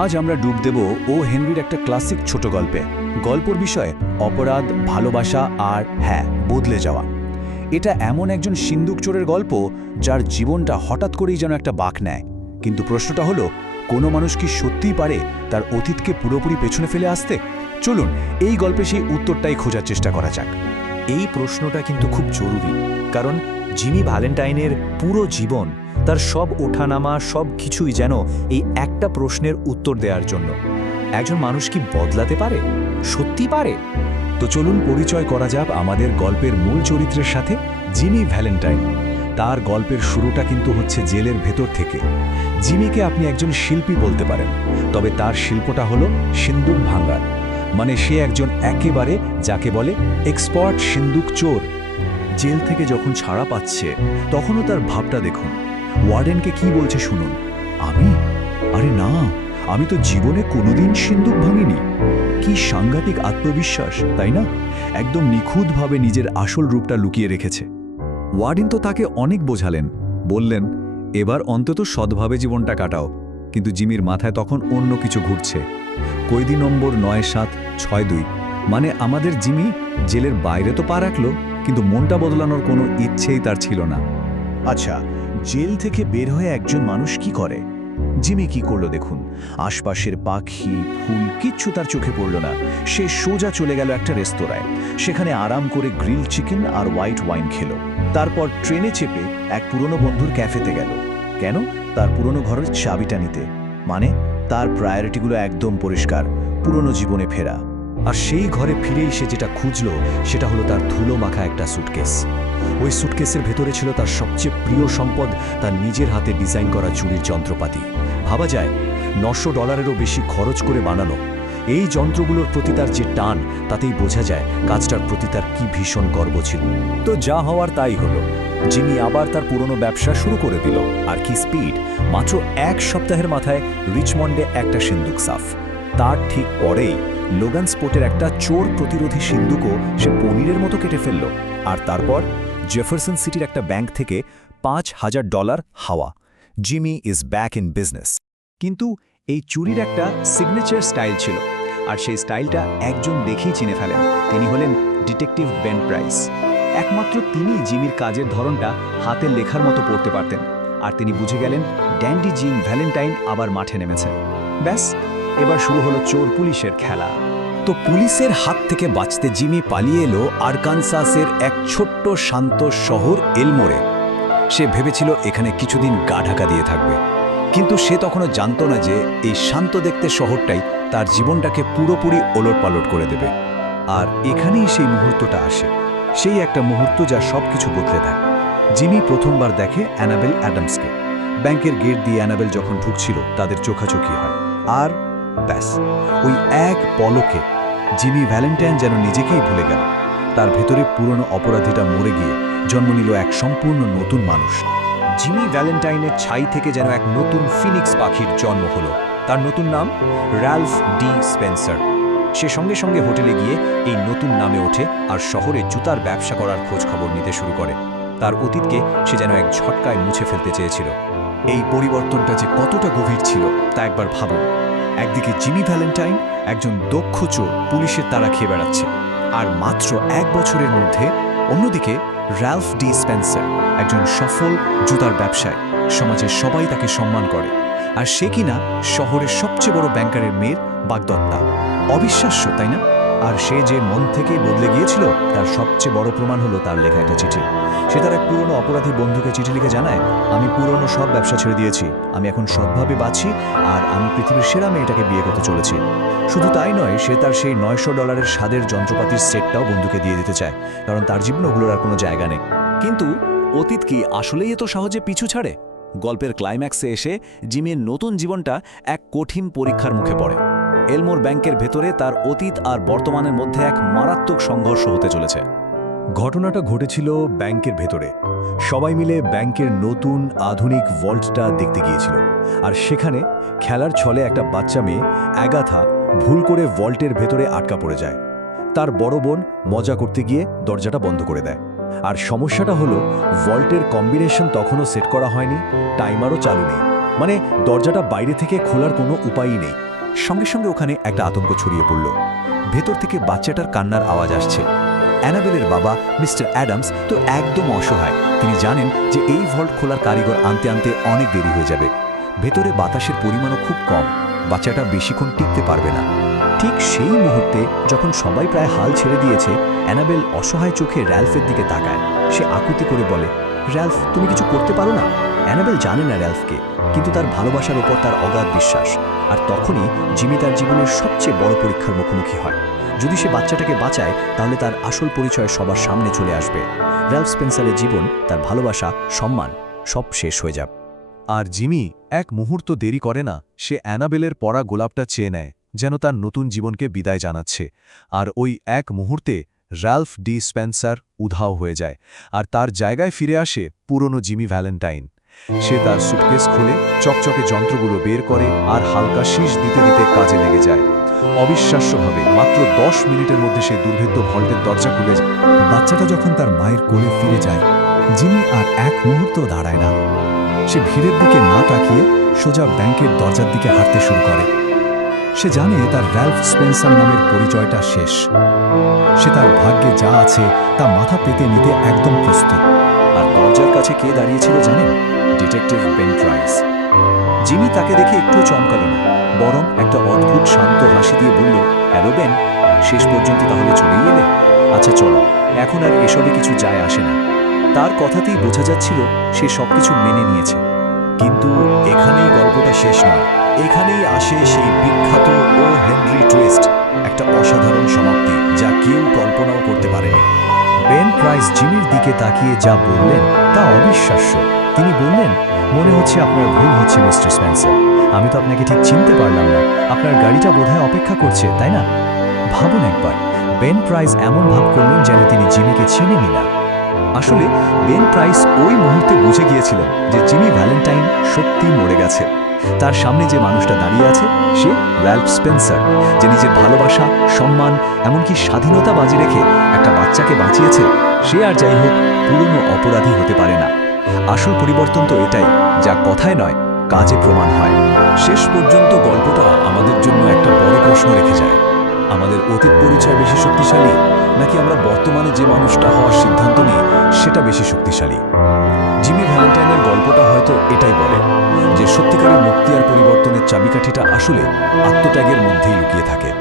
আজ আমরা ডুব দেব ও হেনরির একটা ক্লাসিক ছোট গল্পে। গল্পর বিষয় অপরাধ, ভালোবাসা আর হ্যাঁ, বদলে যাওয়া। এটা এমন একজন সিন্দুক চোরের গল্প যার জীবনটা হঠাৎ করেই যেন একটা বাঁক নেয়। কিন্তু প্রশ্নটা হলো, কোনো মানুষ কি সত্যিই পারে তার অতীতকে পুরোপুরি পেছনে ফেলে আসতে? চলুন এই গল্পে সেই উত্তরটাই খোঁজার চেষ্টা করা যাক। এই প্রশ্নটা কিন্তু খুব জরুরি, কারণ জিমি ভ্যালেন্টাইনের পুরো জীবন, তার সব ওঠানামা, সব কিছুই যেন এই একটা প্রশ্নের উত্তর দেওয়ার জন্য। একজন মানুষ কি বদলাতে পারে? সত্যি পারে? তো চলুন পরিচয় করা যাক আমাদের গল্পের মূল চরিত্রের সাথে, জিমি ভ্যালেন্টাইন। তার গল্পের শুরুটা কিন্তু হচ্ছে জেলের ভেতর থেকে। জিমিকে আপনি একজন শিল্পী বলতে পারেন, তবে তার শিল্পটা হলো সিন্দুক ভাঙার। মানে সে একজন একেবারে যাকে বলে এক্সপার্ট সিন্দুক চোর। জেল থেকে যখন ছাড়া পাচ্ছে তখনও তার ভাবটা দেখুন। ওয়ার্ডেনকে কি বলছে শুনুন, আরে না, আমি তো জীবনে কোনোদিন সিন্দুক ভাঙিনি। কি সাংঘাতিক আত্মবিশ্বাস, তাই না? একদম নিখুঁতভাবে নিজের আসল রূপটা লুকিয়ে রেখেছে। ওয়ার্ডেন তো তাকে অনেক বোঝালেন, বললেন এবার অন্তত সৎভাবে জীবনটা কাটাও। কিন্তু জিমির মাথায় তখন অন্য কিছু ঘুরছে। কয়েদি নম্বর ৯৭৬২, মানে আমাদের জিমি জেলের বাইরে তো পা রাখল, কিন্তু মনটা বদলানোর কোনো ইচ্ছেই তার ছিল না। আচ্ছা, জেল থেকে বের হয়ে একজন মানুষ কি করে? জিমি কি করলো দেখুন। আশপাশের পাখি, ফুল কিচ্ছু তার চোখে পড়ল না। সে সোজা চলে গেল একটা রেস্তোরাঁয়। সেখানে আরাম করে গ্রিল চিকেন আর হোয়াইট ওয়াইন খেলো। তারপর ট্রেনে চেপে এক পুরনো বন্ধুর ক্যাফেতে গেল। কেন? তার পুরনো ঘরের চাবিটা নিতে। মানে তার প্রায়োরিটিগুলো একদম পরিষ্কার, পুরনো জীবনে ফেরা। আর সেই ঘরে ফিরেই সে যেটা খুঁজল সেটা হলো তার ধুলো মাখা একটা সুটকেস। ওই সুটকেসের ভেতরে ছিল তার সবচেয়ে প্রিয় সম্পদ, তার নিজের হাতে ডিজাইন করা চুরির যন্ত্রপাতি। ভাবা যায় $900-এরও বেশি খরচ করে বানানো এই যন্ত্রগুলোর প্রতি তার যে টান, তাতেই বোঝা যায় কাজটার প্রতি তার কি ভীষণ গর্ব ছিল। তো যা হওয়ার তাই হলো, জিমি আবার তার পুরনো ব্যবসা শুরু করে দিল। আর কি স্পিড! মাত্র 1 সপ্তাহের মাথায় রিচমন্ডে একটা সিন্দুক সাফ। তার ঠিক পরেই লোগান স্পোর্টের একটা চোর প্রতিরোধী সিন্দুকও সে পনিরের মতো কেটে ফেলল। আর তারপর জেফারসন সিটির একটা ব্যাংক থেকে $5000 হাওয়া। Jimmy is back in business. কিন্তু এই চুরির একটা সিগনেচার স্টাইল ছিল, আর সেই স্টাইলটা একজন দেখেই চিনে ফেলেন। তিনি হলেন ডিটেকটিভ বেন প্রাইস। একমাত্র তিনি জিমির কাজের ধরনটা হাতের লেখার মতো পড়তে পারতেন। আর তিনি বুঝে গেলেন ড্যান্ডি জিম ভ্যালেন্টাইন আবার মাঠে নেমেছে। ব্যাস, এবার শুরু হলো চোর পুলিশের খেলা। তো পুলিশের হাত থেকে বাঁচতে জিমি পালিয়ে এলো আরকানসাসের এক ছোট্ট শান্ত শহর এলমোরে। সে ভেবেছিল এখানে কিছুদিন গা ঢাকা দিয়ে থাকবে, কিন্তু সে তখনও জানতো না যে এই শান্ত দেখতে শহরটাই তার জীবনটাকে পুরোপুরি ওলটপালট করে দেবে। আর এখানেই সেই মুহূর্তটা আসে, সেই একটা মুহূর্ত যা সব কিছু বদলে দেয়। জিমি প্রথমবার দেখে অ্যানাবেল অ্যাডামসকে। ব্যাংকের গেট দিয়ে অ্যানাবেল যখন ঢুকছিল তাদের চোখাচোখি হয়। আর ব্যাস, ওই এক পলকে জিমি ভ্যালেন্টাইন যেন নিজেকেই ভুলে গেল। তার ভেতরে পুরনো অপরাধীটা মরে গিয়ে জন্ম নিল এক সম্পূর্ণ নতুন মানুষ। জিমি ভ্যালেন্টাইনের ছাই থেকে যেন এক নতুন ফিনিক্স পাখির জন্ম হলো। তার নতুন নাম র্যালফ ডি স্পেন্সার। সে সঙ্গে সঙ্গে হোটেলে গিয়ে এই নতুন নামে ওঠে আর শহরে জুতার ব্যবসা করার খোঁজ খবর নিতে শুরু করে। তার অতীতকে সে যেন এক ঝটকায় মুছে ফেলতে চেয়েছিল। এই পরিবর্তনটা যে কতটা গভীর ছিল তা একবার ভাবুন। একদিকে জিমি ভ্যালেন্টাইন একজন দক্ষ চোর, পুলিশের তাড়া খেয়ে বেড়াচ্ছে, আর মাত্র 1 বছরের মধ্যে অন্যদিকে র্যালফ ডি স্পেন্সার একজন সফল জুতার ব্যবসায়ী। সমাজের সবাই তাকে সম্মান করে, আর সে কিনা শহরের সবচেয়ে বড় ব্যাংকারের মেয়ের বাগদত্তা। অবিশ্বাস্য, তাই না? আর সে যে মন থেকেই বদলে গিয়েছিল তার সবচেয়ে বড় প্রমাণ হলো তার লেখা একটা চিঠি। সে তার এক পুরনো অপরাধী বন্ধুকে চিঠি লিখে জানায়, আমি পুরনো সব ব্যবসা ছেড়ে দিয়েছি, আমি এখন সৎভাবে বাঁচি, আর আমি পৃথিবীর সেরা মেয়েটাকে বিয়ে করতে চলেছি। শুধু তাই নয়, সে তার সেই $900 স্বাদের যন্ত্রপাতির সেটটাও বন্ধুকে দিয়ে দিতে চায়, কারণ তার জীবনে ওগুলোর আর কোনো জায়গা নেই। কিন্তু অতীত কি আসলেই এত সহজে পিছু ছাড়ে? গল্পের ক্লাইম্যাক্সে এসে জিমির নতুন জীবনটা এক কঠিন পরীক্ষার মুখে পড়ে। এলমোর ব্যাংকের ভেতরে তার অতীত আর বর্তমানের মধ্যে এক মারাত্মক সংঘর্ষ হতে চলেছে। ঘটনাটা ঘটেছিল ব্যাংকের ভেতরে। সবাই মিলে ব্যাংকের নতুন আধুনিক ভল্টটা দেখতে গিয়েছিল, আর সেখানে খেলার ছলে একটা বাচ্চা মেয়ে অ্যাগাথা ভুল করে ভল্টের ভেতরে আটকা পড়ে যায়। তার বড় বোন মজা করতে গিয়ে দরজাটা বন্ধ করে দেয়। আর সমস্যাটা হলো ভল্টের কম্বিনেশন তখনও সেট করা হয়নি, টাইমারও চালু নেই। মানে দরজাটা বাইরে থেকে খোলার কোনো উপায়ই নেই। সঙ্গে সঙ্গে ওখানে একটা আতঙ্ক ছড়িয়ে পড়ল। ভেতর থেকে বাচ্চাটার কান্নার আওয়াজ আসছে। অ্যানাবেলের বাবা মিস্টার অ্যাডামস তো একদম অসহায়। তিনি জানেন যে এই ভল্ট খোলার কারিগর আনতে আনতে অনেক দেরি হয়ে যাবে। ভেতরে বাতাসের পরিমাণও খুব কম, বাচ্চাটা বেশিক্ষণ টিকতে পারবে না। ঠিক সেই মুহূর্তে যখন সবাই প্রায় হাল ছেড়ে দিয়েছে, অ্যানাবেল অসহায় চোখে র্যালফের দিকে তাকায়। সে আকুতি করে বলে, র্যালফ, তুমি কিছু করতে পারো না? অ্যানাবেল জানে না র্যালফকে, কিন্তু তার ভালোবাসার ওপর তার অগাধ বিশ্বাস। আর তখনই জিমি তার জীবনের সবচেয়ে বড় পরীক্ষার মুখোমুখি হয়। যদি সে বাচ্চাটাকে বাঁচায়, তাহলে তার আসল পরিচয় সবার সামনে চলে আসবে। র্যালফ স্পেন্সারের জীবন, তার ভালোবাসা, সম্মান সব শেষ হয়ে যাবে। আর জিমি এক মুহূর্ত দেরি করে না। সে অ্যানাবেলের পরা গোলাপটা চেয়ে নেয়, যেন তার নতুন জীবনকে বিদায় জানাচ্ছে। আর ওই এক মুহূর্তে র্যালফ ডি স্পেন্সার উধাও হয়ে যায়, আর তার জায়গায় ফিরে আসে পুরনো জিমি ভ্যালেন্টাইন। সে তার সুটকেস খুলে চকচকে যন্ত্রগুলো বের করে আর হালকা শীষ দিতে দিতে কাজে লেগে যায়। অবিশ্বাস্যভাবে মাত্র 10 মিনিটের মধ্যে সে দুর্ভেদ্য ভল্টের দরজা খুলে যায়। বাচ্চাটা যখন তার মায়ের কোলে ফিরে যায়, জিমি আর এক মুহূর্ত দাঁড়ায় না। সে ভিড়ের দিকে না তাকিয়ে সোজা ব্যাংকের দরজার দিকে হাঁটতে শুরু করে। সে জানে তার র্যালফ স্পেন্সার নামের পরিচয়টা শেষ। সে তার ভাগ্যে যা আছে তা মাথা পেতে নিতে একদম প্রস্তুত। আর দরজার কাছে কে দাঁড়িয়েছিল জানেন? Detective Ben price. জিমি তাকে দেখে একটু চমকাল না, বরং একটা অদ্ভুত শান্ত হাসি দিয়ে বলল, হ্যালো বেন, শেষ পর্যন্ত তাহলে চলেই এলে? আচ্ছা চলো, এখন আর এসবে কিছু যায় আসে না। তার কথাতেই বোঝা যাচ্ছিল সে সবকিছু মেনে নিয়েছে। কিন্তু এখানেই গল্পটা শেষ নয়। এখানেই আসে সেই বিখ্যাত ও হেনরি টুইস্ট, একটা অসাধারণ সমাপ্তি যা কেউ কল্পনাও করতে পারেনি। বেন প্রাইস জিমির দিকে তাকিয়ে যা বললেন তা অবিশ্বাস্য। তিনি বললেন, মনে হচ্ছে আপনার ভুল হচ্ছে মিস্টার স্পেন্সার। আমি তো আপনাকে ঠিক চিনতে পারলাম না। আপনার গাড়িটা বোধহয় অপেক্ষা করছে, তাই না? ভাবুন একবার, বেন প্রাইস এমন ভাব করলেন যেন তিনি জিমিকে চেনেনি না। আসলে বেন প্রাইস ওই মুহূর্তে বুঝে গিয়েছিলেন যে জিমি ভ্যালেন্টাইন সত্যিই মরে গেছে। তার সামনে যে মানুষটা দাঁড়িয়ে আছে সে র্যালফ স্পেন্সার, যে নিজের ভালোবাসা, সম্মান, এমনকি স্বাধীনতা বাজি রেখে একটা বাচ্চাকে বাঁচিয়েছে। সে আর যাই হোক পুরনো অপরাধী হতে পারে না। আসল পরিবর্তন তো এটাই, যা কথায় নয় কাজে প্রমাণ হয়। শেষ পর্যন্ত গল্পটা আমাদের জন্য একটা বড় প্রশ্ন রেখে যায়। আমাদের অতীত পরিচয় বেশি শক্তিশালী, নাকি আমরা বর্তমানে যে মানুষটা হওয়ার সিদ্ধান্ত নিই সেটা বেশি শক্তিশালী? জিমি ভ্যালেন্টাইনের গল্পটা হয়তো এটাই বলে যে সত্যিকারের মুক্তি আর পরিবর্তনের চাবিকাঠিটা আসলে আত্মত্যাগের মধ্যেই লুকিয়ে থাকে।